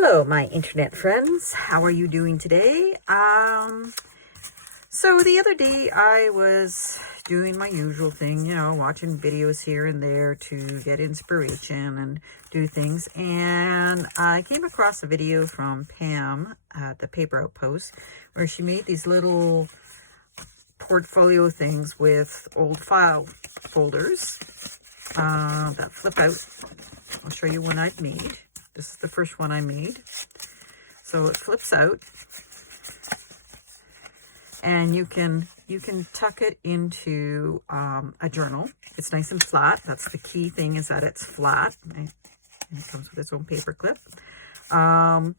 Hello, my internet friends. How are you doing today? So the other day I was doing my usual thing, watching videos here and there to get inspiration and do things. And I came across a video from Pam at the Paper Outpost where she made these little portfolio things with old file folders that flip out. I'll show you one I've made. This is the first one I made. So it flips out, and you can tuck it into a journal. It's nice and flat. That's the key thing, is that it's flat. And it comes with its own paper clip. And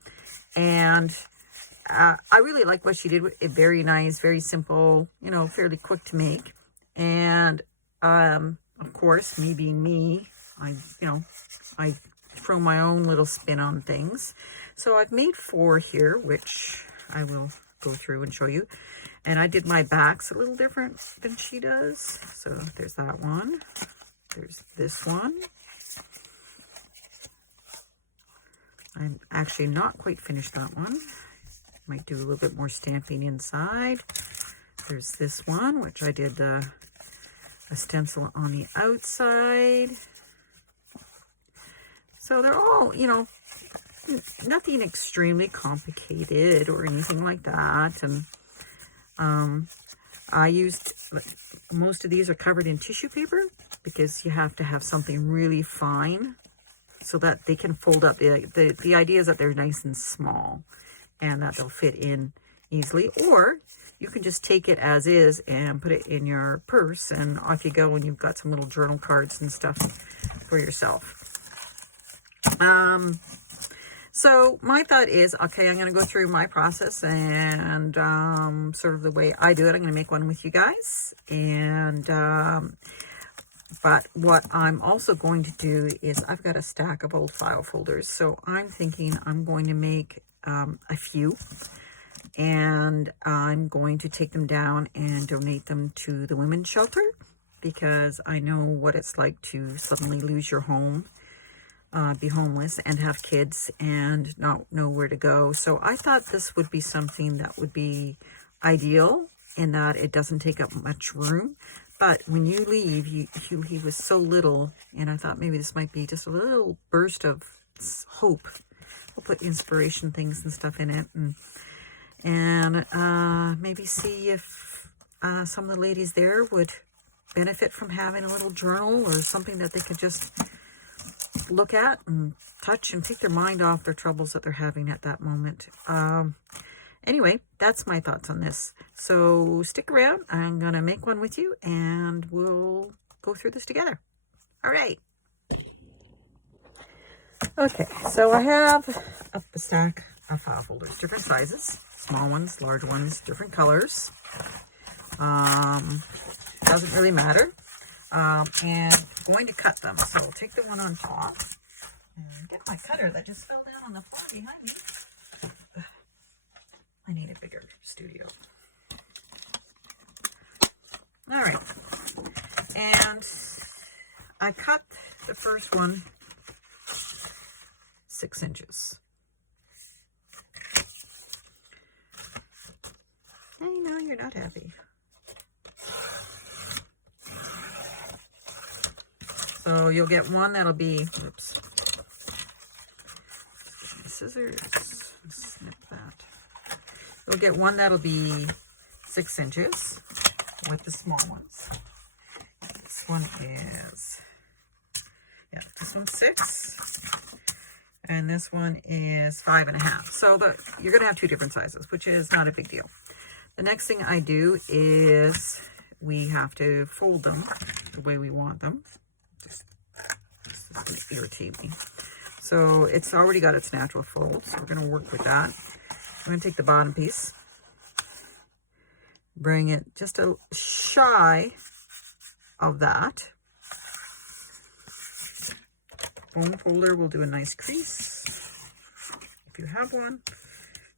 I really like what she did. It very nice, very simple, fairly quick to make. And of course, me being me, I throw my own little spin on things. So I've made 4 here, which I will go through and show you. And I did my backs a little different than she does. So there's that one. There's this one. I'm actually not quite finished that one. Might do a little bit more stamping inside. There's this one, which I did a stencil on the outside. So they're all, nothing extremely complicated or anything like that. And I used, most of these are covered in tissue paper because you have to have something really fine so that they can fold up. The idea is that they're nice and small and that they'll fit in easily. Or you can just take it as is and put it in your purse, and off you go, and you've got some little journal cards and stuff for yourself. So my thought is, okay, I'm going to go through my process and sort of the way I do it. I'm going to make one with you guys. And but what I'm also going to do is I've got a stack of old file folders. So I'm thinking I'm going to make a few. And I'm going to take them down and donate them to the women's shelter, because I know what it's like to suddenly lose your home. Be homeless and have kids and not know where to go. So I thought this would be something that would be ideal in that it doesn't take up much room. But when you leave, you leave with so little. And I thought maybe this might be just a little burst of hope. We'll put inspiration things and stuff in it. And maybe see if some of the ladies there would benefit from having a little journal or something that they could just look at and touch and take their mind off their troubles that they're having at that moment. Anyway, that's my thoughts on this. So stick around. I'm going to make one with you and we'll go through this together. All right. Okay, so I have up a stack of file folders, different sizes, small ones, large ones, different colors. Doesn't really matter. And I'm going to cut them. So I'll take the one on top and get my cutter that just fell down on the floor behind me. I need a bigger studio. All right. And I cut the first one 6 inches. Hey, no, you're not happy. So you'll get one that'll be, oops, scissors, snip that. You'll get one that'll be 6 inches with the small ones. This one is, this one's 6, and this one is 5.5. So you're gonna have 2 different sizes, which is not a big deal. The next thing I do is we have to fold them the way we want them. This is going to irritate me. So it's already got its natural fold, so we're going to work with that. I'm going to take the bottom piece, bring it just a shy of that. Foam folder will do a nice crease if you have one.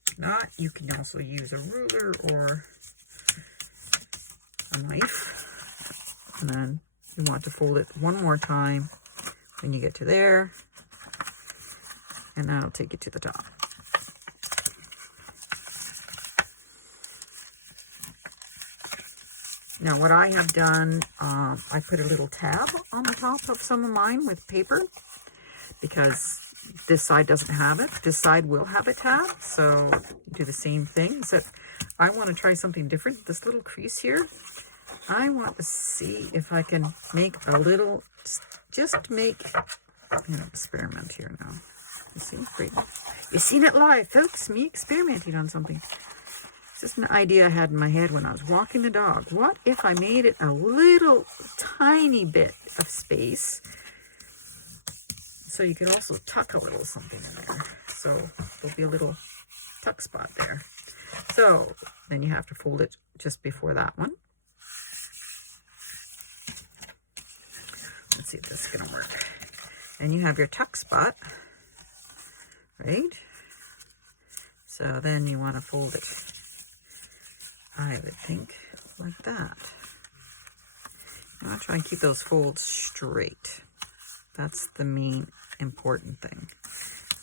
If not, you can also use a ruler or a knife. And then you want to fold it one more time when you get to there. and that'll take you to the top. Now what I have done, I put a little tab on the top of some of mine with paper because this side doesn't have it. This side will have a tab, so do the same thing, except I want to try something different. This little crease here, I want to see if I can make a little, just to make, experiment here now. You see, great. You've seen it live, folks, me experimenting on something. Just an idea I had in my head when I was walking the dog. What if I made it a little tiny bit of space so you could also tuck a little something in there? So there'll be a little tuck spot there. So then you have to fold it just before that one. Let's see if this is going to work. And you have your tuck spot, right? So then you want to fold it, I would think, like that. You want to try and keep those folds straight. That's the main important thing,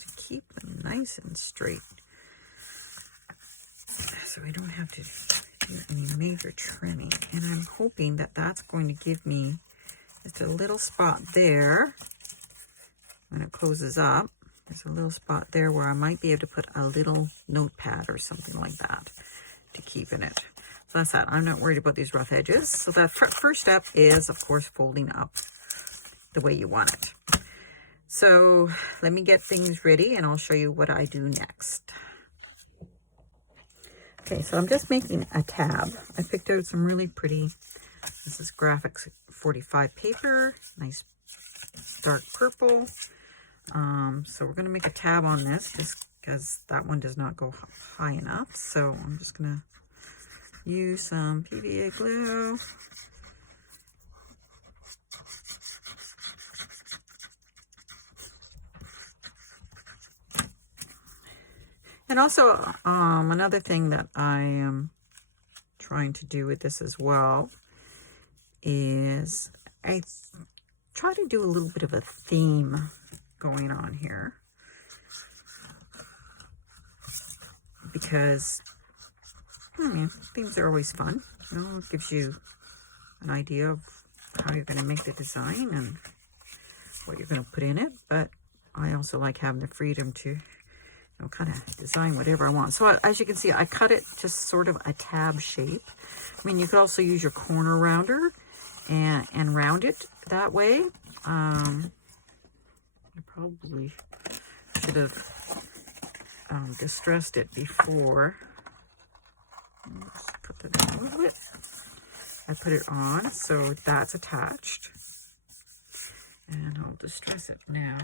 to keep them nice and straight. So we don't have to do any major trimming. And I'm hoping that that's going to give me just a little spot there. When it closes up, there's a little spot there where I might be able to put a little notepad or something like that to keep in it. So that's that. I'm not worried about these rough edges. So that first step is, of course, folding up the way you want it. So let me get things ready and I'll show you what I do next. Okay, so I'm just making a tab. I picked out some really pretty, this is Graphics 45 paper, nice dark purple. So we're going to make a tab on this just because that one does not go high enough. So I'm just going to use some PVA glue. And also another thing that I am trying to do with this as well is I try to do a little bit of a theme going on here, because themes are always fun. It gives you an idea of how you're going to make the design and what you're going to put in it, but I also like having the freedom to kind of design whatever I want. So as you can see, I cut it just sort of a tab shape. I mean, you could also use your corner rounder and round it that way. I probably should have distressed it before. Let's put that down a little bit. I put it on, so that's attached. And I'll distress it now.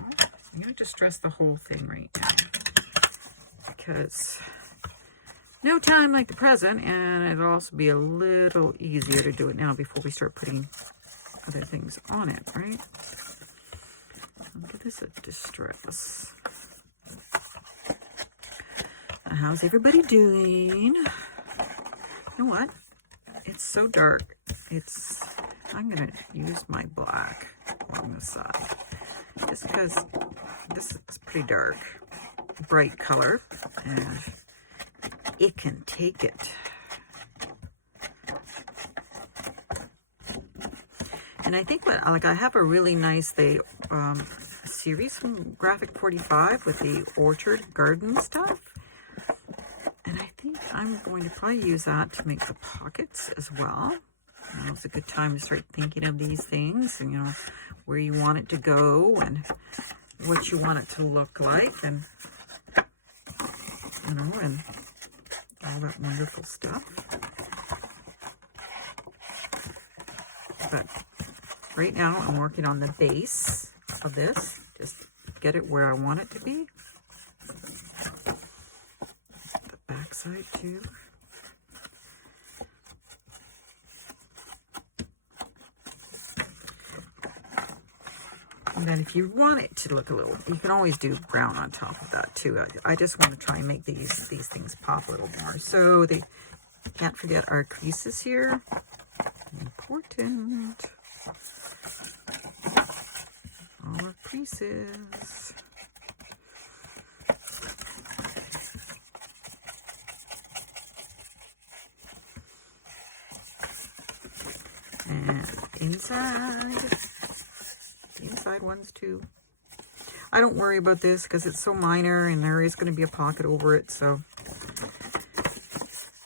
I'm going to distress the whole thing right now, because no time like the present, and it'll also be a little easier to do it now before we start putting other things on it, right? I'll give this a distress. Now, how's everybody doing? You know what? It's so dark. I'm gonna use my black on the side, just because this is pretty dark, bright color, and it can take it. And I think I have a really nice series from Graphic 45 with the orchard garden stuff, and I think I'm going to probably use that to make the pockets as well. It's a good time to start thinking of these things, and where you want it to go and what you want it to look like, and and all that wonderful stuff. But right now I'm working on the base of this, just get it where I want it to be. The back side too. And then if you want it to look a little, you can always do brown on top of that too. I just want to try and make these things pop a little more. So can't forget our creases here. Important. All our creases. And inside. The inside ones too. I don't worry about this because it's so minor and there is going to be a pocket over it, so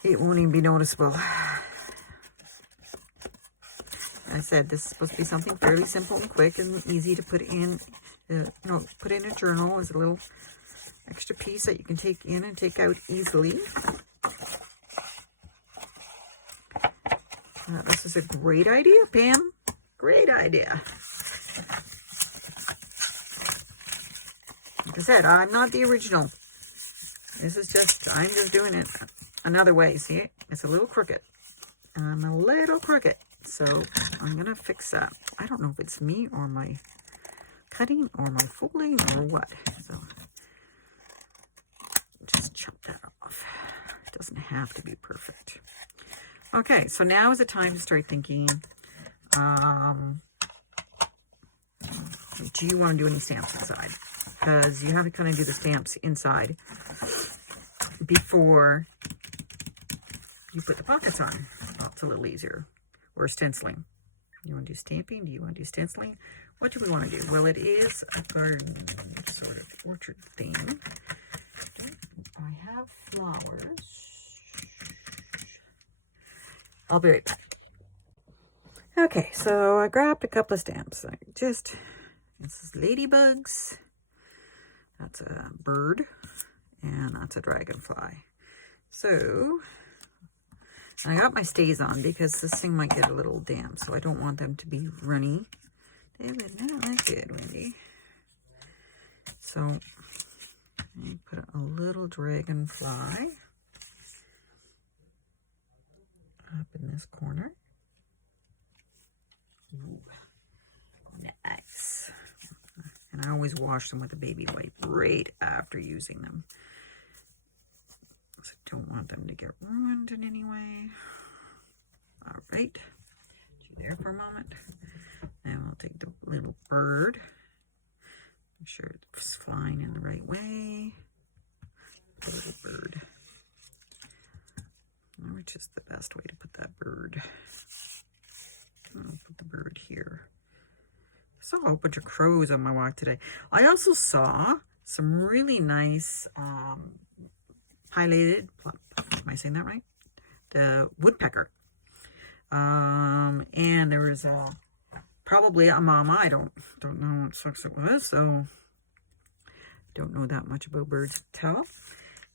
it won't even be noticeable. I said this is supposed to be something fairly simple and quick and easy to put in, put in a journal as a little extra piece that you can take in and take out easily. This is a great idea, Pam. Great idea. Like I said, I'm not the original. I'm just doing it another way. See, it's a little crooked. I'm a little crooked. So I'm going to fix that. I don't know if it's me or my cutting or my folding or what. So just chop that off. It doesn't have to be perfect. Okay, so now is the time to start thinking, do you want to do any stamps inside? Because you have to kind of do the stamps inside before you put the pockets on. Well, it's a little easier. Or stenciling. You want to do stamping? Do you want to do stenciling? What do we want to do? Well, it is a garden sort of orchard theme. I have flowers. I'll be right back. Okay, so I grabbed a couple of stamps. This is ladybugs. That's a bird. And that's a dragonfly. So I got my stays on because this thing might get a little damp, so I don't want them to be runny. David, not like it, Wendy. So I put a little dragonfly up in this corner. Ooh, nice. And I always wash them with a baby wipe right after using them. So I don't want them to get ruined in any way. All right, put you there for a moment. Now we'll take the little bird. Make sure it's flying in the right way. The little bird. Which is the best way to put that bird? I'll put the bird here. I saw a whole bunch of crows on my walk today. I also saw some really nice highlighted, am I saying that right? The woodpecker. And there was probably a mama. I don't know what sex it was, so don't know that much about birds to tell.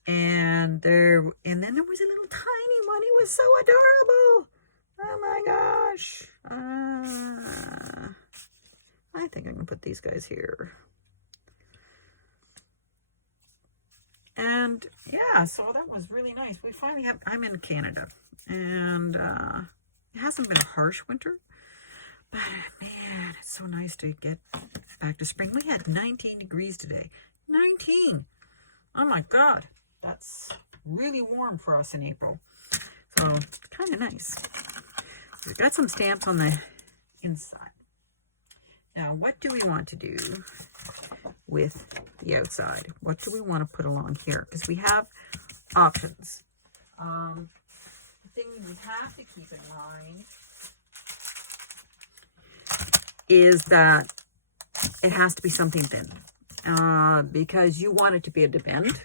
And then there was a little tiny one. It was so adorable. Oh my gosh. I think I'm gonna put these guys here. And yeah, so that was really nice. We finally have, I'm in Canada, and it hasn't been a harsh winter, but man, it's so nice to get back to spring. We had 19 degrees today. 19! Oh my God, that's really warm for us in April. So it's kind of nice. We've got some stamps on the inside. Now, what do we want to do with the outside? What do we want to put along here? Because we have options. The thing we have to keep in mind is that it has to be something thin. Because you want it to be able to bend.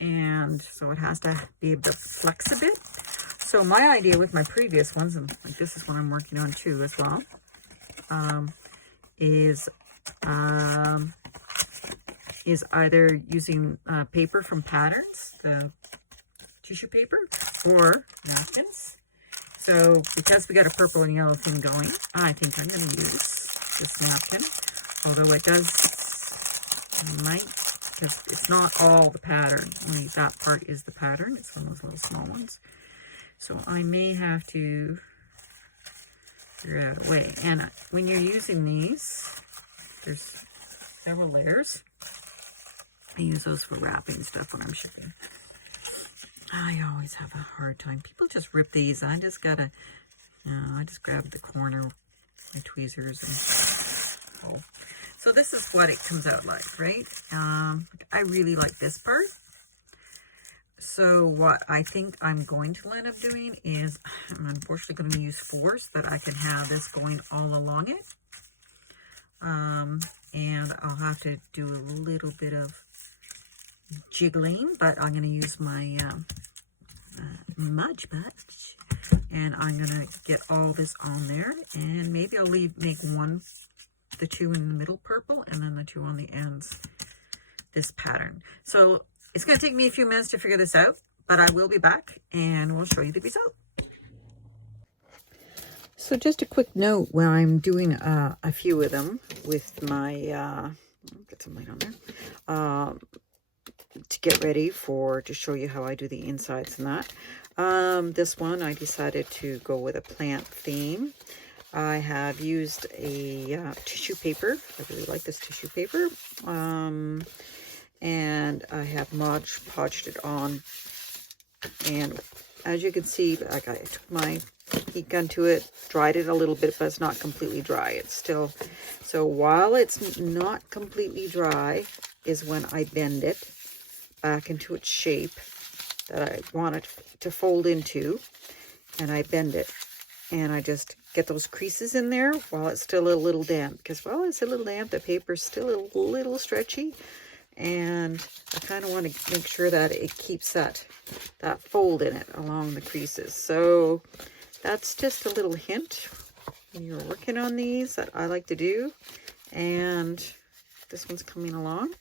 And so it has to be able to flex a bit. So my idea with my previous ones, and like this is what I'm working on too as well, is either using paper from Patterns, the tissue paper, or napkins. So because we got a purple and yellow thing going, I think I'm going to use this napkin, although it might, because it's not all the pattern. Only that part is the pattern. It's one of those little small ones. So I may have to figure out a way. And when you're using these, there's several layers. I use those for wrapping stuff when I'm shipping. I always have a hard time. People just rip these. I just gotta, I just grab the corner with my tweezers and oh. So this is what it comes out like, right? I really like this part. So what I think I'm going to end up doing is I'm unfortunately going to use 4 so that I can have this going all along it. And I'll have to do a little bit of jiggling, but I'm going to use my Mod Podge, and I'm going to get all this on there, and maybe I'll make the 2 in the middle purple, and then the 2 on the ends this pattern. So it's going to take me a few minutes to figure this out, but I will be back and we'll show you the result. So just a quick note, where I'm doing a few of them with my, get some light on there, to get ready to show you how I do the insides and that. This one, I decided to go with a plant theme. I have used a tissue paper. I really like this tissue paper. And I have Mod Podged it on. And as you can see, I took my heat gun to it, dried it a little bit, but it's not completely dry. It's still, so while it's not completely dry is when I bend it back into its shape that I want it to fold into, and I bend it, and I just get those creases in there while it's still a little damp, because while it's a little damp, the paper's still a little stretchy, and I kind of want to make sure that it keeps that fold in it along the creases. So that's just a little hint when you're working on these that I like to do. And this one's coming along,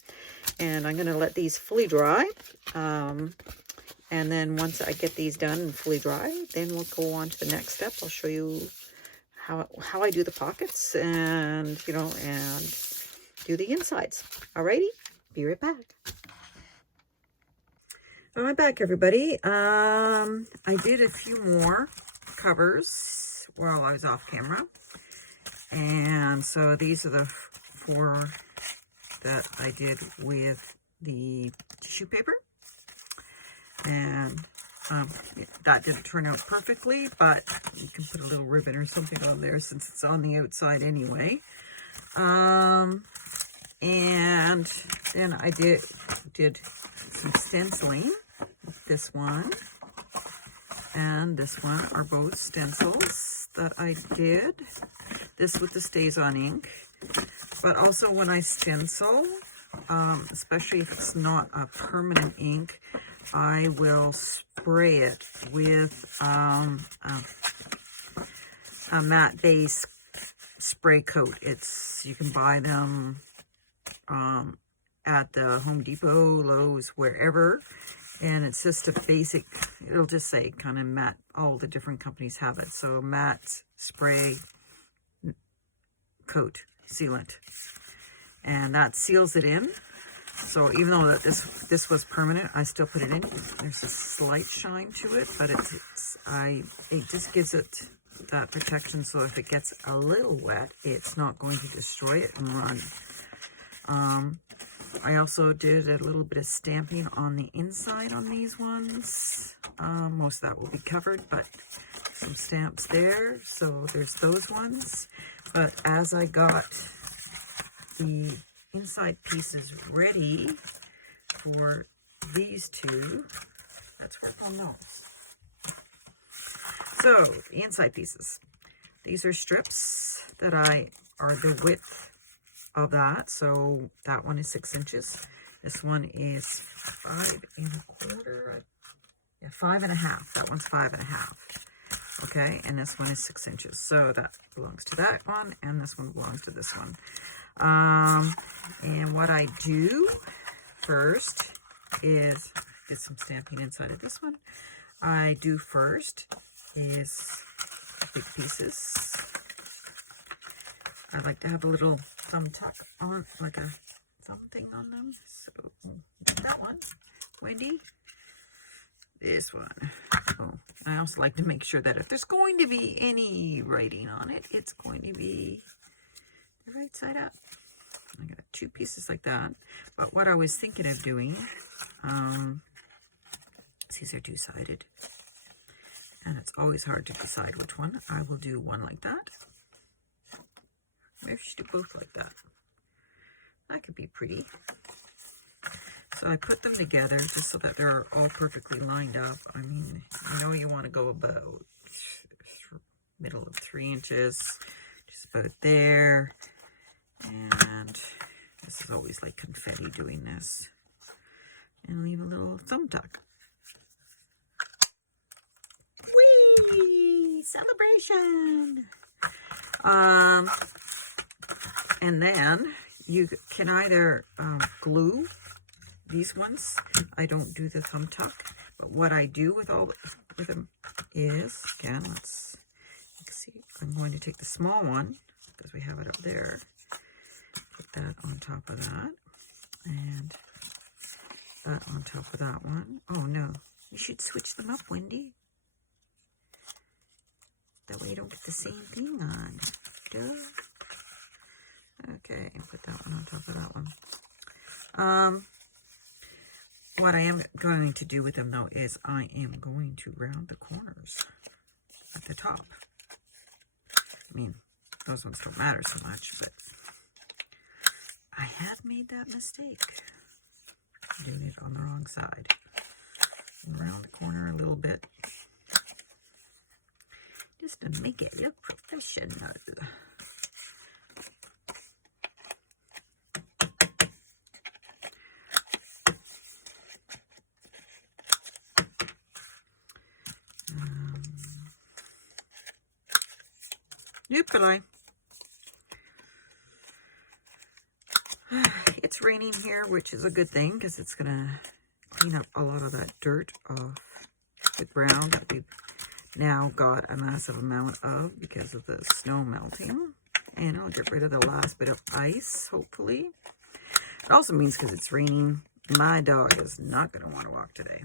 and I'm going to let these fully dry. And then once I get these done and fully dry, then we'll go on to the next step. I'll show you how I do the pockets, and and do the insides. Alrighty, be right back. I'm back, everybody. I did a few more covers while I was off camera, and so these are the 4 that I did with the tissue paper, and that didn't turn out perfectly, but you can put a little ribbon or something on there since it's on the outside anyway. And then I did some stenciling. This one and this one are both stencils that I did. This with the Stays On ink. But also when I stencil, especially if it's not a permanent ink, I will spray it with a matte base spray coat. You can buy them at the Home Depot, Lowe's, wherever. And it's just a basic, it'll just say kind of matte, all the different companies have it. So matte spray coat sealant. And that seals it in. So even though that this was permanent, I still put it in. There's a slight shine to it, but it just gives it that protection, so if it gets a little wet, it's not going to destroy it and run. I also did a little bit of stamping on the inside on these ones. Most of that will be covered, but some stamps there. So there's those ones. But as I got the inside pieces ready for these 2, let's work on those. So the inside pieces, these are strips that are the width of that. So that one is 6 inches. This one is 5 1/4. Yeah, 5 1/2. That one's 5 1/2. Okay, and this one is 6 inches. So that belongs to that one, and this one belongs to this one. And what I do first is get some stamping inside of this one. I do first is big pieces. I like to have a little thumb tuck on, like a thumb thing on them. So that one, Wendy. This one. Oh, I also like to make sure that if there's going to be any writing on it, it's going to be the right side up. I got 2 pieces like that. But what I was thinking of doing, these are 2-sided. And it's always hard to decide which one. I will do one like that. Maybe I should do both like that. That could be pretty. So So I put them together just so that they're all perfectly lined up. I mean, I know you want to go about middle of 3 inches, just about there. And this is always like confetti doing this. And leave a little thumb tuck. Whee! Celebration! And then you can either glue these ones. I don't do the thumb tuck, but what I do with them is, again, let's see. I'm going to take the small one because we have it up there. Put that on top of that, and that on top of that one. Oh no, you should switch them up, Wendy. That way you don't get the same thing on. Duh. Okay, put that one on top of that one. What I am going to do with them though is I am going to round the corners at the top. I mean, those ones don't matter so much, but I have made that mistake. Doing it on the wrong side. Around the corner a little bit. Just to make it look professional. Youpali. It's raining here, which is a good thing because it's going to clean up a lot of that dirt off the ground that we've now got a massive amount of because of the snow melting. And it'll get rid of the last bit of ice, hopefully. It also means because it's raining, my dog is not going to want to walk today.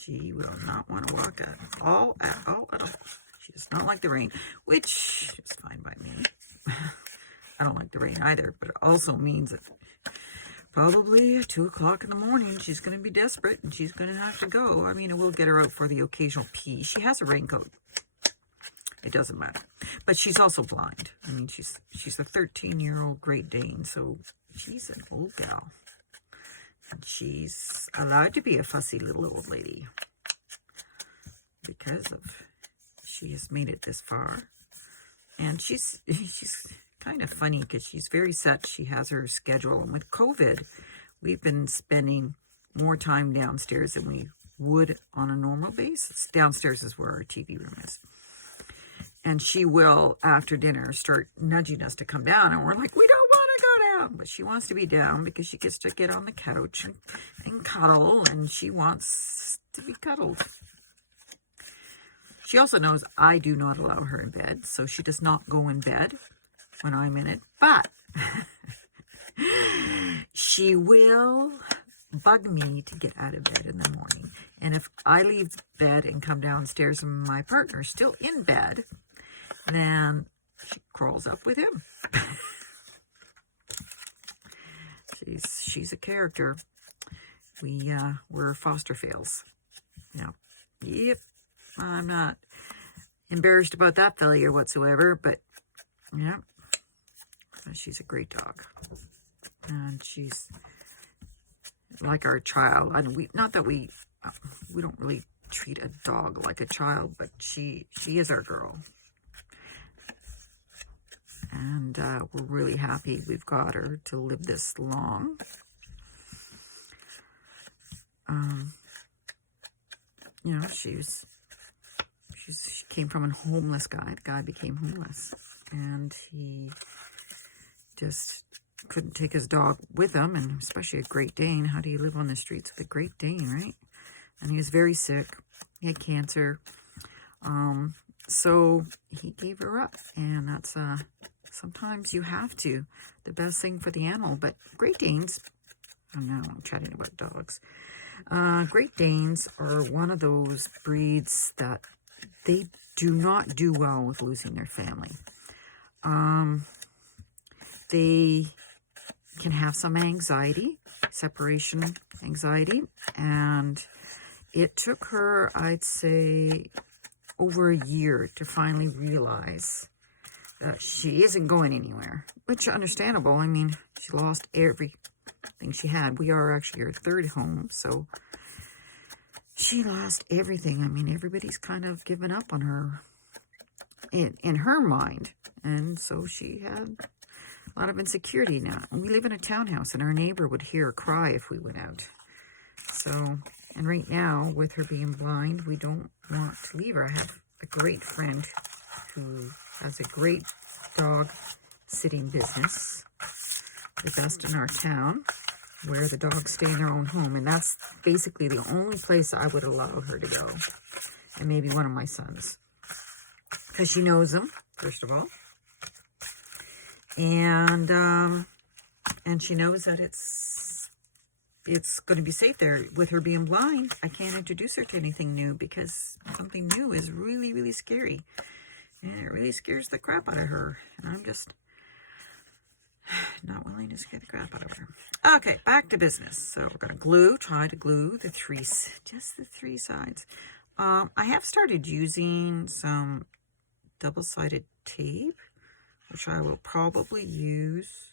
She will not want to walk at all. She does not like the rain, which is fine by me. I don't like the rain either, but it also means that probably at 2 o'clock in the morning, she's going to be desperate and she's going to have to go. I mean, it will get her out for the occasional pee. She has a raincoat. It doesn't matter. But she's also blind. I mean, she's a 13-year-old Great Dane, so she's an old gal. And she's allowed to be a fussy little old lady because of she has made it this far. And she's kind of funny because she's very set. She has her schedule. And with COVID, we've been spending more time downstairs than we would on a normal basis. Downstairs is where our TV room is. And she will, after dinner, start nudging us to come down. And we're like, we don't want to go down. But she wants to be down because she gets to get on the couch and cuddle. And she wants to be cuddled. She also knows I do not allow her in bed. So she does not go in bed when I'm in it. But she will bug me to get out of bed in the morning. And if I leave bed and come downstairs and my partner's still in bed, then she crawls up with him. She's a character. We're foster fails. Yep. I'm not embarrassed about that failure whatsoever, but yeah, she's a great dog. And she's like our child. And we don't really treat a dog like a child, but she is our girl. And we're really happy we've got her to live this long. She came from a homeless guy. The guy became homeless. And he just couldn't take his dog with him, and especially a Great Dane. How do you live on the streets with a Great Dane, right? And he was very sick. He had cancer. So he gave her up. And that's sometimes you have to. The best thing for the animal. But Great Danes, I'm chatting about dogs. Great Danes are one of those breeds that they do not do well with losing their family. They can have some anxiety, separation anxiety, and it took her, I'd say, over a year to finally realize that she isn't going anywhere, which is understandable. I mean, she lost things she had. We are actually her third home, so she lost everything. I mean, everybody's kind of given up on her in her mind. And so she had a lot of insecurity now. We live in a townhouse, and our neighbor would hear her cry if we went out. So, and right now, with her being blind, we don't want to leave her. I have a great friend who has a great dog sitting business, the best in our town, where the dogs stay in their own home. And that's basically the only place I would allow her to go. And maybe one of my sons. Because she knows them, first of all. And she knows that it's going to be safe there. With her being blind, I can't introduce her to anything new because something new is really, really scary. And it really scares the crap out of her. And I'm just not willing to scare the crap out of her. Okay, back to business. So we're going to try to glue just the three sides. I have started using some double-sided tape, which I will probably use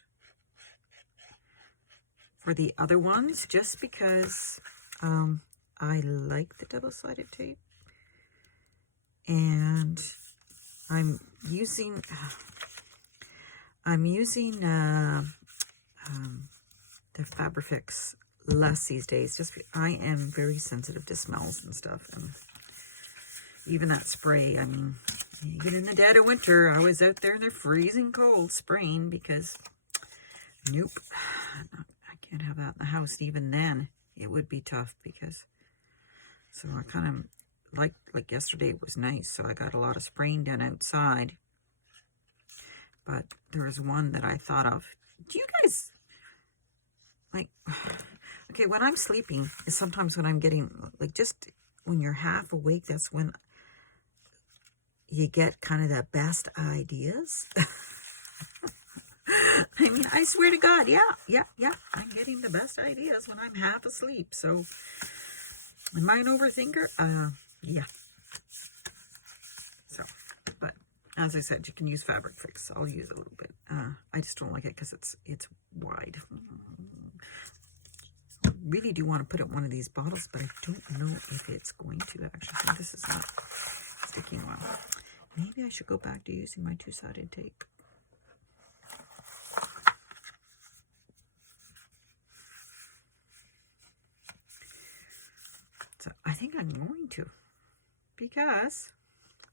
for the other ones, just because I like the double-sided tape. And I'm using the Fabrifix less these days. Just I am very sensitive to smells and stuff, and even that spray. I mean, even in the dead of winter, I was out there in the freezing cold spraying because, nope, I can't have that in the house. Even then, it would be tough because. So I kind of like yesterday was nice, so I got a lot of spraying done outside. But there was one that I thought of. Do you guys like? Okay, when I'm sleeping is sometimes when I'm getting like just when you're half awake. That's when you get kind of the best ideas. I mean, I swear to God, yeah. I'm getting the best ideas when I'm half asleep. So, am I an overthinker? Yeah. So, but as I said, you can use Fabric Fix. I'll use a little bit. I just don't like it because it's wide. I really do want to put it in one of these bottles, but I don't know if it's going to actually. So this is not sticking well. Maybe I should go back to using my two-sided tape. So I think I'm going to, because,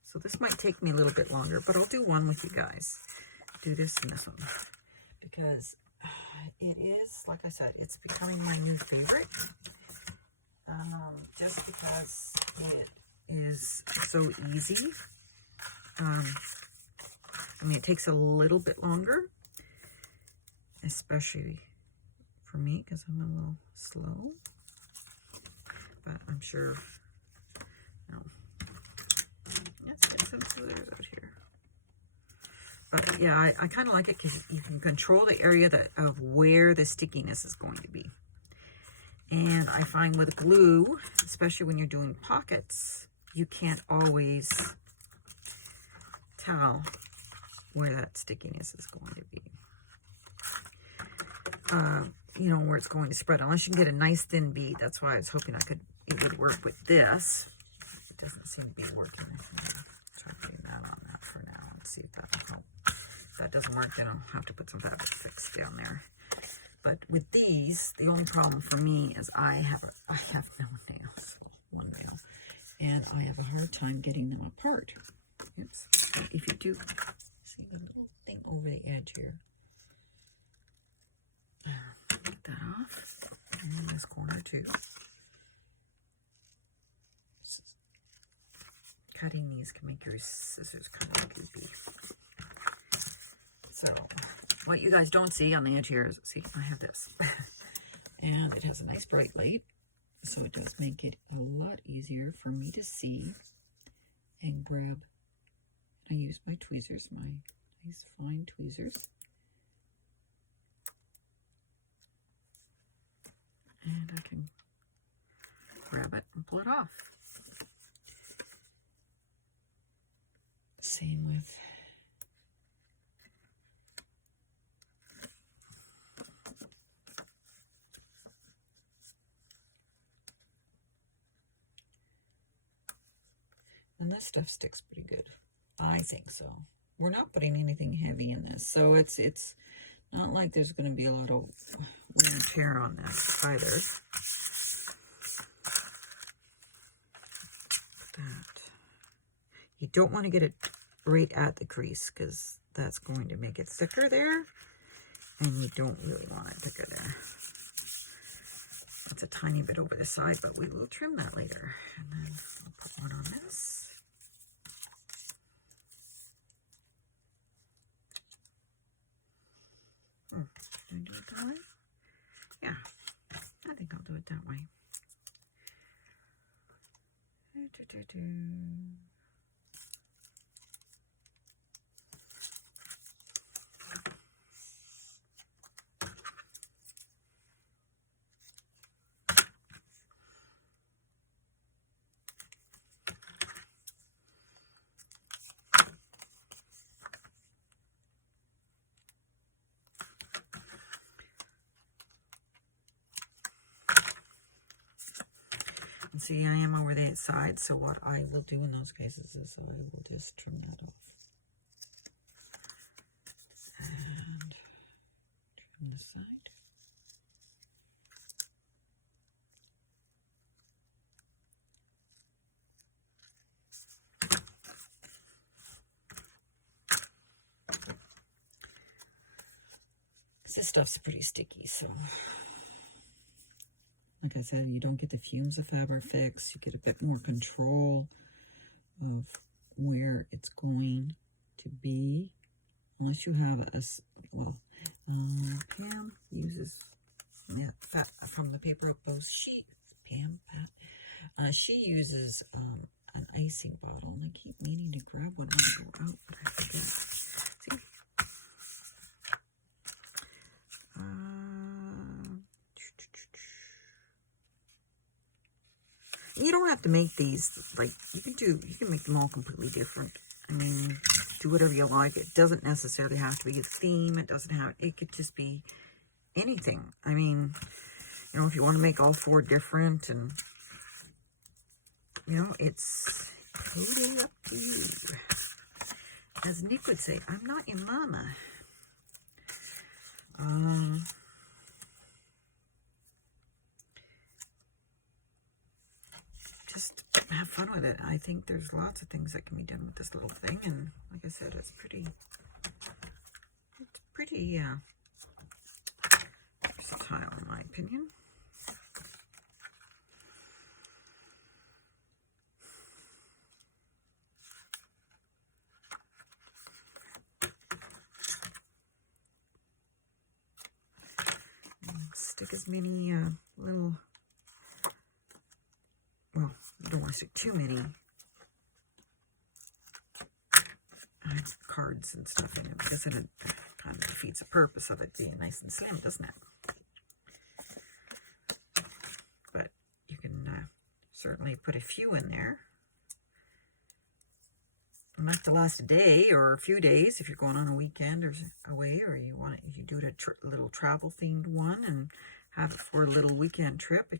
so this might take me a little bit longer, but I'll do one with you guys. Do this and this one. Because it is, like I said, it's becoming my new favorite. Just because it is so easy. I mean, it takes a little bit longer, especially for me, because I'm a little slow. But I'm sure, no. Let's get some scissors out here. But yeah, I kind of like it because you can control the area of where the stickiness is going to be. And I find with glue, especially when you're doing pockets, you can't always tell where that stickiness is going to be. You know, where it's going to spread, unless you can get a nice thin bead. That's why I was hoping it would work with this. It doesn't seem to be working. Try putting that on that for now and see if that will help. If that doesn't work, then I'll have to put some Fabric Fix down there. But with these, the only problem for me is I have no nails, one nail, and I have a hard time getting them apart. Oops. If you do see the little thing over the edge here, get that off, and this corner too. Cutting these can make your scissors kind of goopy. So, what you guys don't see on the edge here is, see, I have this. And it has a nice bright light, so it does make it a lot easier for me to see and grab. I use my tweezers, my nice fine tweezers. And I can grab it and pull it off. Same with this stuff sticks pretty good. I think so. We're not putting anything heavy in this, so it's not like there's going to be a lot of wear and tear on this either. That. You don't want to get it right at the crease because that's going to make it thicker there, and you don't really want it thicker there. It's a tiny bit over the side, but we will trim that later. And then we'll put one on this. Did I do it that way? Yeah, I think I'll do it that way. See, I am over the side, so what I will do in those cases is I will just trim that off. And trim the side. This stuff's pretty sticky, so... Like I said, you don't get the fumes of Fabric-Fix. You get a bit more control of where it's going to be. Unless you have a, well, Pam uses, yeah, from the Paper Outpost, she uses an icing bottle. And I keep meaning to grab one when I go out, but I forget. See? You don't have to make these, like, you can make them all completely different. I mean, do whatever you like. It doesn't necessarily have to be a theme. It could just be anything. I mean, you know, if you want to make all 4 different and, you know, it's totally up to you. As Nick would say, I'm not your mama. Just have fun with it. I think there's lots of things that can be done with this little thing, and like I said, it's pretty versatile in my opinion. Stick as many little, well, I don't want to stick too many cards and stuff in it, because then it kind of defeats the purpose of it being nice and slim, doesn't it? But you can certainly put a few in there. Enough to last a day or a few days if you're going on a weekend or away, or you do it a little travel themed one and have it for a little weekend trip.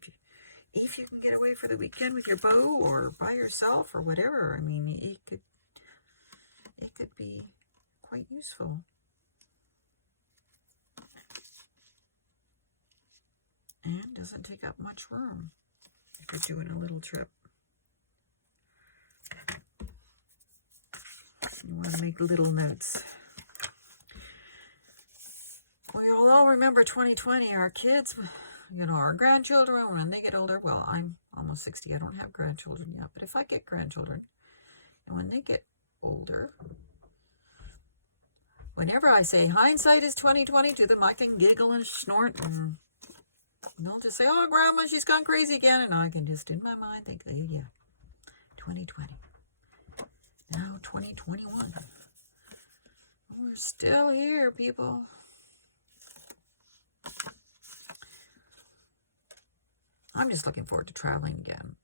If you can get away for the weekend with your beau or by yourself or whatever, I mean, it could be quite useful. And doesn't take up much room if you're doing a little trip. You want to make little notes. We'll all remember 2020, our kids, you know, our grandchildren, when they get older. Well, I'm almost 60. I don't have grandchildren yet. But if I get grandchildren, and when they get older, whenever I say hindsight is 2020 to them, I can giggle and snort, and they'll just say, oh, Grandma, she's gone crazy again. And I can just, in my mind, think, yeah, 2020. Now 2021. We're still here, people. I'm just looking forward to traveling again.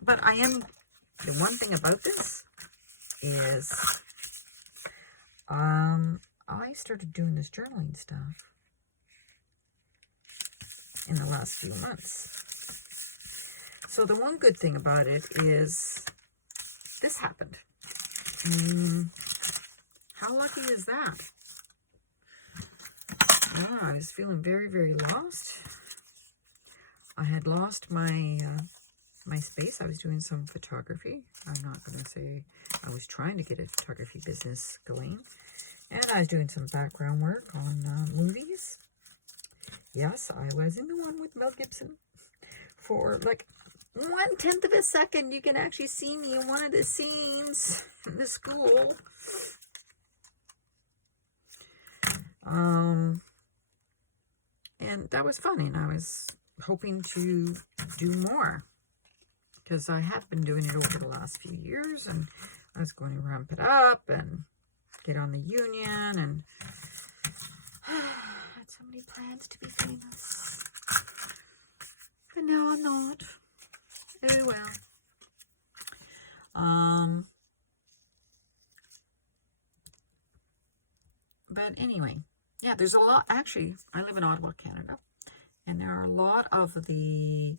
But the one thing about this is, I started doing this journaling stuff in the last few months. So the one good thing about it is this happened. How lucky is that? Oh, I was feeling very, very lost. I had lost my my space. I was doing some photography. I'm not going to say I was trying to get a photography business going. And I was doing some background work on movies. Yes, I was in the one with Mel Gibson. For like 1/10 of a second, you can actually see me in one of the scenes in the school. And that was fun, and I was hoping to do more because I have been doing it over the last few years, and I was going to ramp it up and get on the union, and I had so many plans to be famous, but now I'm not. Oh well. But anyway, yeah, there's a lot. Actually, I live in Ottawa, Canada, and there are a lot of the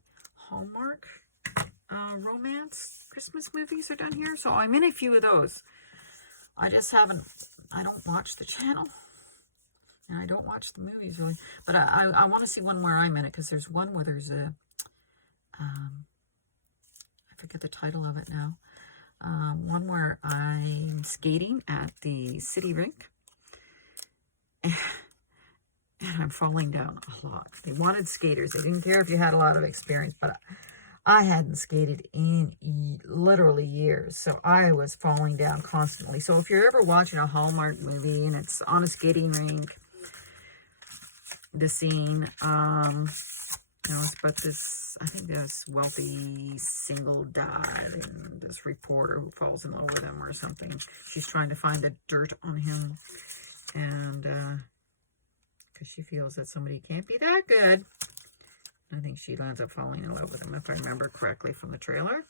Hallmark romance Christmas movies are done here. So I'm in a few of those. I just haven't, I don't watch the channel, and I don't watch the movies really. But I want to see one where I'm in it, because there's one where there's a, I forget the title of it now. One where I'm skating at the city rink. And I'm falling down a lot. They wanted skaters. They didn't care if you had a lot of experience, but I hadn't skated in literally years. So I was falling down constantly. So if you're ever watching a Hallmark movie and it's on a skating rink, the scene, you know, it's about this, I think this wealthy single dad and this reporter who falls in love with him or something. She's trying to find the dirt on him. And because she feels that somebody can't be that good. I think she ends up falling in love with him, if I remember correctly from the trailer.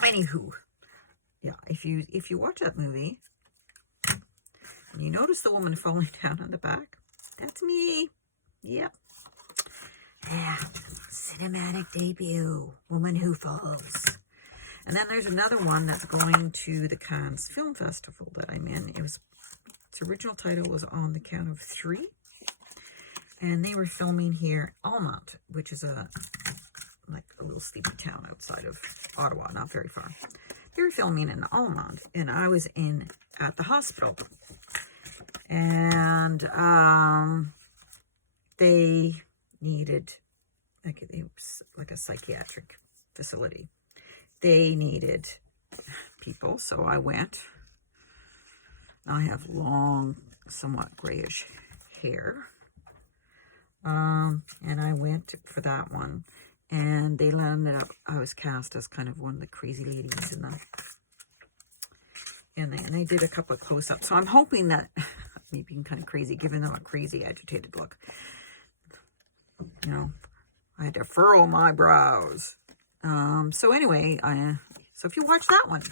Anywho, yeah, if you watch that movie and you notice the woman falling down on the back, that's me. Yep. Yeah, cinematic debut, woman who falls. And then there's another one that's going to the Cannes Film Festival that I'm in. Its original title was On the Count of Three. And they were filming here in Almont, which is like a little sleepy town outside of Ottawa, not very far. They were filming in Almont, and I was at the hospital. And they needed, it was like a psychiatric facility. They needed people, so I went. I have long, somewhat grayish hair. And I went for that one. And they landed up, I was cast as kind of one of the crazy ladies in the, and they did a couple of close-ups. So I'm hoping that, me being kind of crazy, giving them a crazy agitated look. You know, I had to furrow my brows. So anyway, so if you watch that one,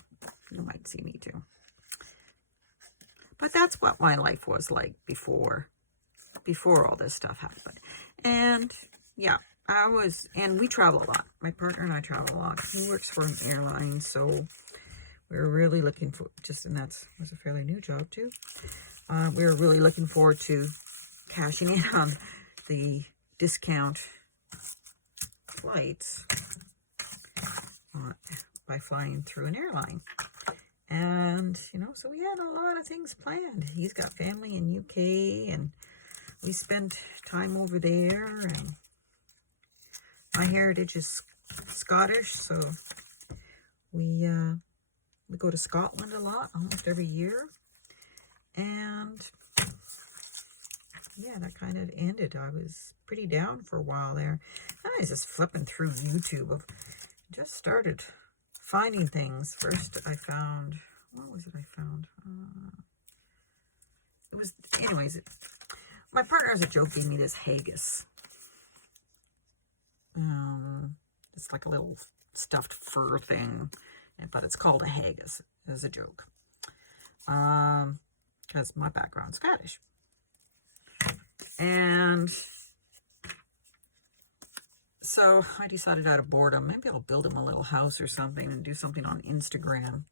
you might see me too. But that's what my life was like before all this stuff happened. And yeah, and we travel a lot. My partner and I travel a lot. He works for an airline, so we're really looking for, and that was a fairly new job too. We're really looking forward to cashing in on the discount flights by flying through an airline. And, you know, so we had a lot of things planned. He's got family in UK, and we spent time over there, and my heritage is Scottish, so we go to Scotland a lot, almost every year. And yeah, that kind of ended. I was pretty down for a while there. I was just flipping through YouTube. Just started finding things. First I found, what was it I found? It was, anyways, my partner as a joke gave me this haggis. It's like a little stuffed fur thing, but it's called a haggis as a joke. Because my background's Scottish. And So I decided out of boredom, maybe I'll build him a little house or something and do something on Instagram.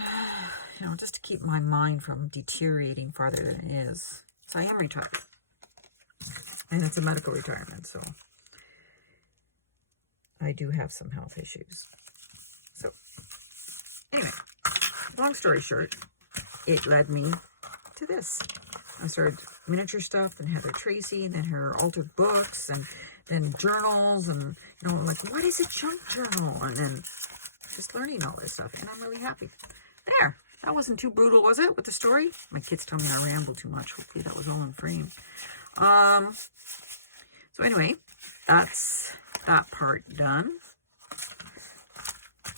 You know, just to keep my mind from deteriorating farther than it is. So I am retired. And it's a medical retirement, so I do have some health issues. So anyway, long story short, it led me to this. I started miniature stuff, and Heather Tracy, and then her altered books, and then journals, and, you know, like, what is a junk journal? And then just learning all this stuff, and I'm really happy. There, that wasn't too brutal, was it, with the story? My kids tell me I ramble too much. Hopefully that was all in frame. So anyway, that's that part done.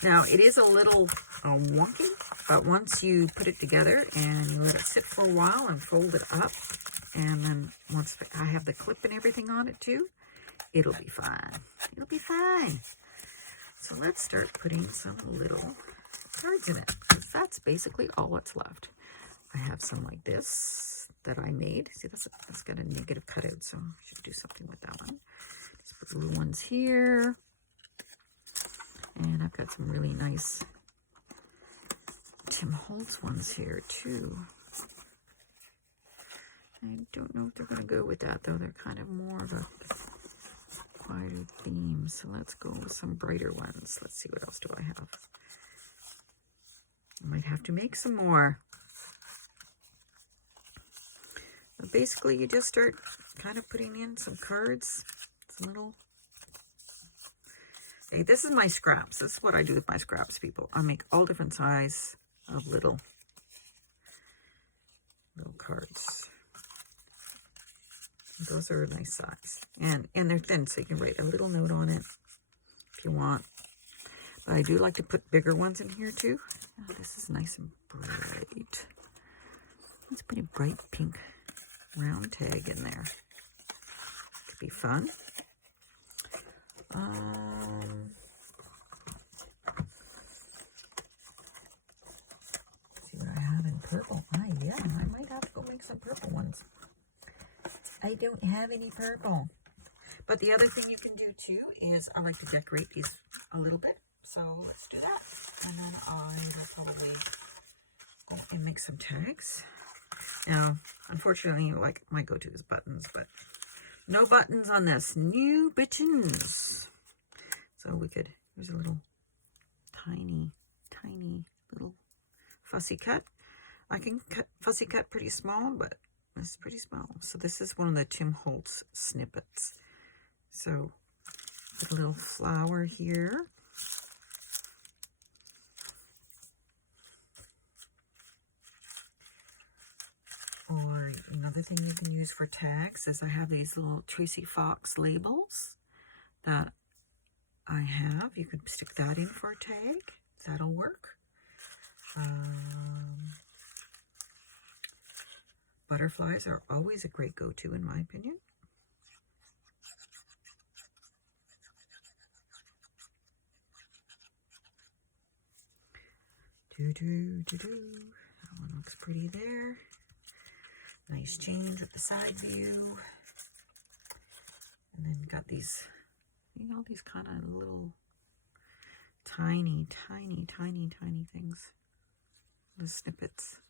Now, it is a little wonky, but once you put it together and you let it sit for a while and fold it up, and then once I have the clip and everything on it too, it'll be fine. It'll be fine. So let's start putting some little cards in it, because that's basically all that's left. I have some like this that I made. See, that's got a negative cutout, so I should do something with that one. Just put the little ones here. And I've got some really nice Tim Holtz ones here too. I don't know if they're going to go with that, though. They're kind of more of a quieter theme. So let's go with some brighter ones. Let's see, what else do I have? I might have to make some more. But basically, you just start kind of putting in some cards, some little... Hey, this is my scraps. This is what I do with my scraps, people. I make all different size of little cards. Those are a nice size. And they're thin, so you can write a little note on it if you want. But I do like to put bigger ones in here too. Oh, this is nice and bright. Let's put a bright pink round tag in there. Could be fun. See what I have in purple. Yeah, I might have to go make some purple ones. I don't have any purple. But the other thing you can do too is I like to decorate these a little bit. So let's do that. And then I will probably go and make some tags. Now, unfortunately, like my go-to is buttons, but no buttons on this. New buttons. So we could, here's a little tiny little fussy cut. I can fussy cut pretty small, but it's pretty small. So this is one of the Tim Holtz snippets. So put a little flower here. Or another thing you can use for tags is I have these little Tracy Fox labels that I have. You could stick that in for a tag. That'll work. Butterflies are always a great go-to in my opinion. That one looks pretty there. Nice change with the side view. And then got these, you know, these kind of little tiny things. The snippets.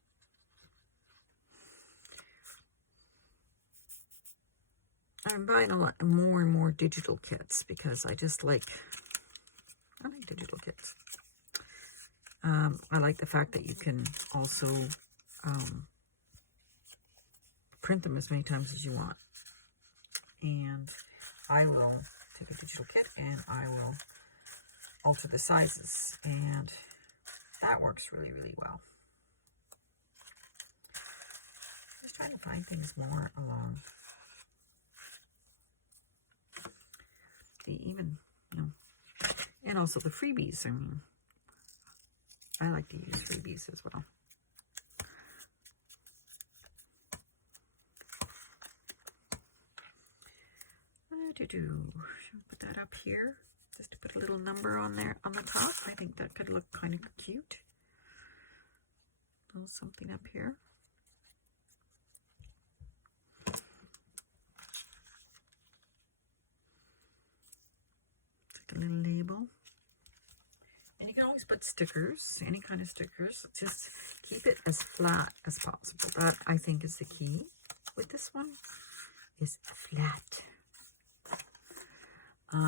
I'm buying a lot more and more digital kits because I like digital kits. I like the fact that you can also print them as many times as you want. And I will take a digital kit and I will alter the sizes, and that works really well. Just trying to find things more along the even, you know, and also the freebies. I mean, I like to use freebies as well. Should put that up here, just to put a little number on there on the top. I think that could look kind of cute. A little something up here. a little label. And you can always put stickers, any kind of stickers. Just keep it as flat as possible. That, I think, is the key with this one, is flat. What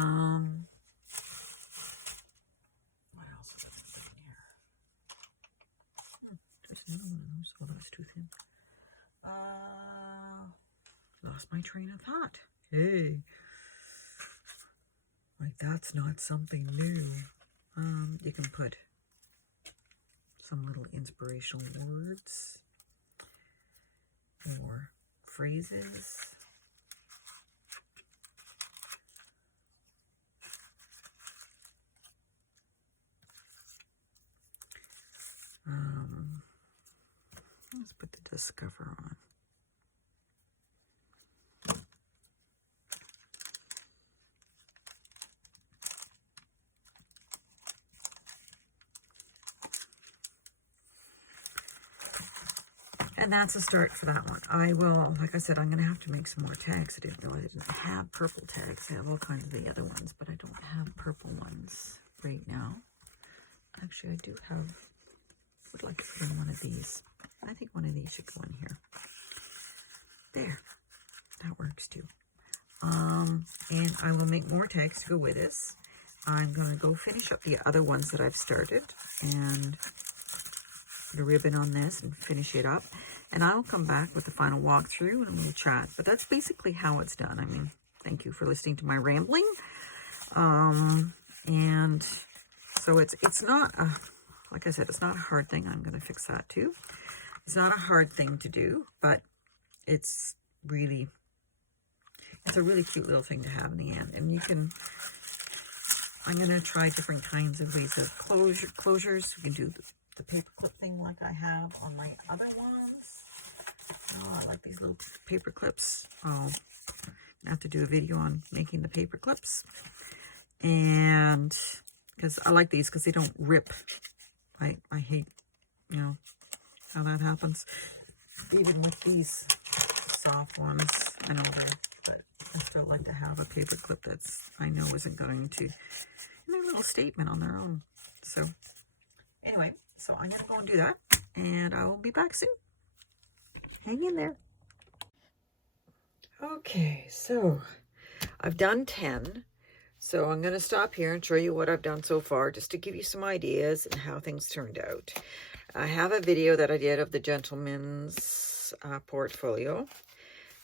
else is in here? There's another one of those. Oh, that's too thin. Lost my train of thought. Hey. Like, that's not something new. You can put some little inspirational words or phrases. Let's put the Discover on. And that's a start for that one. I will, like I said, I'm going to have to make some more tags. I didn't realize I didn't have purple tags. I have all kinds of the other ones, but I don't have purple ones right now. Actually, I do have, would like to put in one of these. I think one of these should go in here. There. That works too. And I will make more tags to go with this. I'm going to go finish up the other ones that I've started and put a ribbon on this and finish it up. And I'll come back with the final walkthrough and we'll chat. But that's basically how it's done. I mean, thank you for listening to my rambling. And so it's not a, like I said, it's not a hard thing. I'm going to fix that too. It's not a hard thing to do, but it's a really cute little thing to have in the end. And you can, I'm going to try different kinds of ways of closures. You can do the paper clip thing like I have on my other ones. Oh, I like these little paper clips. I'll have to do a video on making the paper clips. And because I like these because they don't rip. I hate, you know, how that happens. Even with these soft ones, I know that, but I still like to have a paper clip that's, I know isn't going to make a little statement on their own. So anyway, so I'm going to go and do that, and I will be back soon. Hang in there. Okay, so I've done 10. So I'm going to stop here and show you what I've done so far, just to give you some ideas and how things turned out. I have a video that I did of the gentleman's portfolio.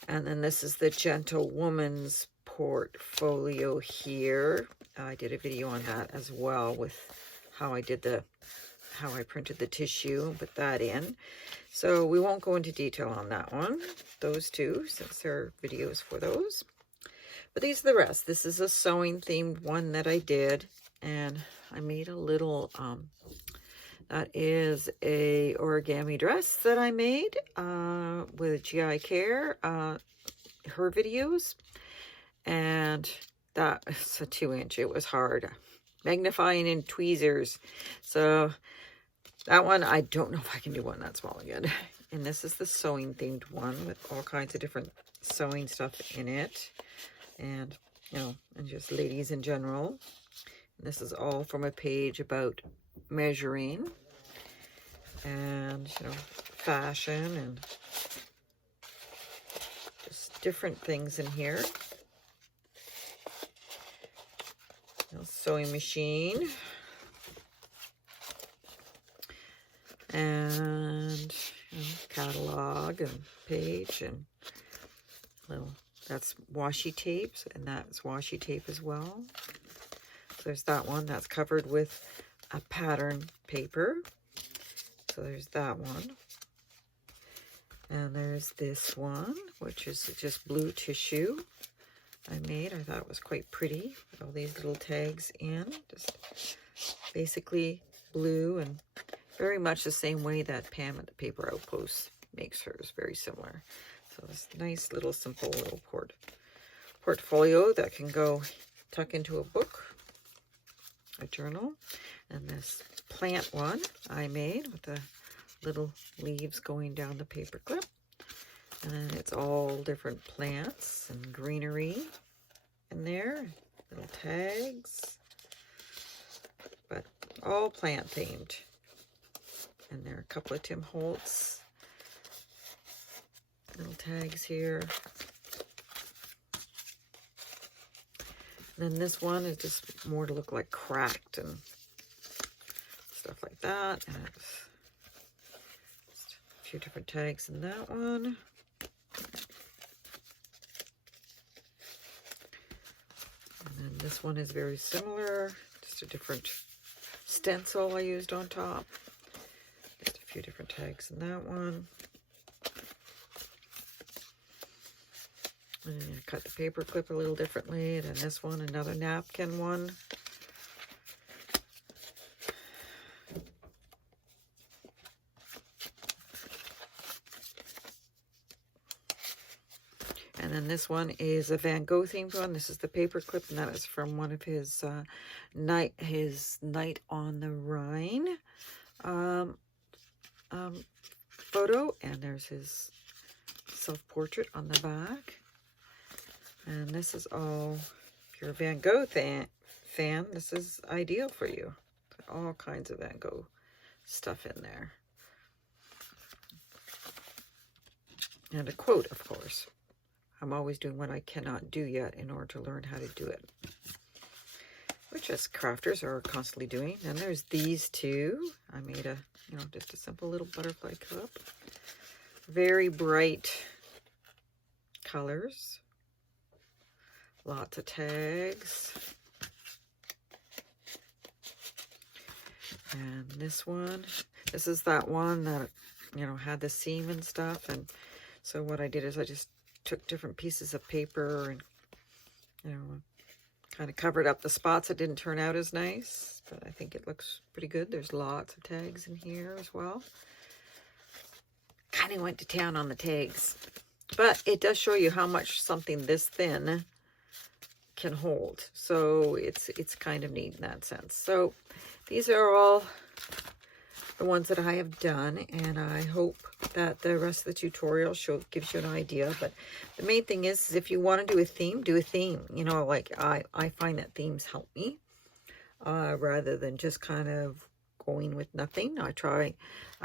And then this is the gentlewoman's portfolio here. I did a video on that as well with how I did how I printed the tissue and put that in. So we won't go into detail on that one, those two, since there are videos for those. But these are the rest. This is a sewing themed one that I did, and I made a little, that is a origami dress that I made with GI Care, her videos, and that is a 2-inch. It was hard. Magnifying in tweezers. So that one, I don't know if I can do one that small again. And this is the sewing themed one with all kinds of different sewing stuff in it. And, you know, and just ladies in general. And this is all from a page about measuring and, you know, fashion and just different things in here. You know, sewing machine. And, you know, catalog and page and little. That's washi tapes, and that's washi tape as well. So there's that one that's covered with a pattern paper. So there's that one. And there's this one, which is just blue tissue I made. I thought it was quite pretty with all these little tags in. Just basically blue and very much the same way that Pam at the Paper Outpost makes hers, very similar. So this nice little simple little portfolio that can go tuck into a book, a journal. And this plant one I made with the little leaves going down the paper clip. And then it's all different plants and greenery in there, little tags. plant themed. And there are a couple of Tim Holtz little tags here. And then this one is just more to look like cracked and stuff like that. And it's just a few different tags in that one. And then this one is very similar, just a different stencil I used on top. Just a few different tags in that one. And I cut the paper clip a little differently. And then this one, another napkin one. And then this one is a Van Gogh themed one. This is the paper clip, and that is from one of his night on the Rhine photo. And there's his self-portrait on the back. And this is all, if you're a Van Gogh fan, this is ideal for you. All kinds of Van Gogh stuff in there. And a quote, of course. I'm always doing what I cannot do yet in order to learn how to do it. Which us crafters are constantly doing. And there's these two. I made a, just a simple little butterfly cup. Very bright colors. Lots of tags. And this one, this is that one that, had the seam and stuff. And so what I did is I just took different pieces of paper and, kind of covered up the spots that didn't turn out as nice. But I think it looks pretty good. There's lots of tags in here as well. Kind of went to town on the tags. But it does show you how much something this thin can hold. So it's kind of neat in that sense. So these are all the ones that I have done, and I hope that the rest of the tutorial gives you an idea. But the main thing is if you want to do a theme, do a theme. Like I find that themes help me rather than just kind of going with nothing. I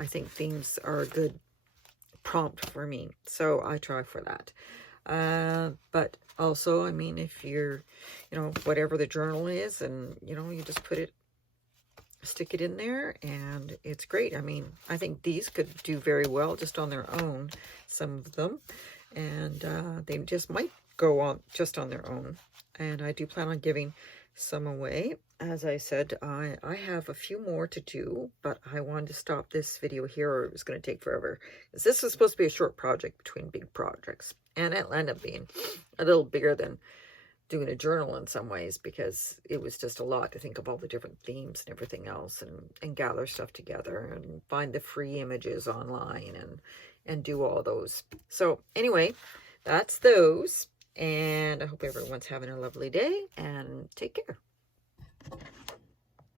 think themes are a good prompt for me, so I try for that. But also, I mean, if you're, whatever the journal is, and, you just stick it in there, and it's great. I mean, I think these could do very well just on their own, some of them, and they just might go on just on their own. And I do plan on giving some away. As I said, I have a few more to do, but I wanted to stop this video here, or it was going to take forever. This was supposed to be a short project between big projects, and it'll end up being a little bigger than doing a journal in some ways, because it was just a lot to think of all the different themes and everything else, and gather stuff together and find the free images online and do all those. So anyway, that's those, and I hope everyone's having a lovely day, and take care.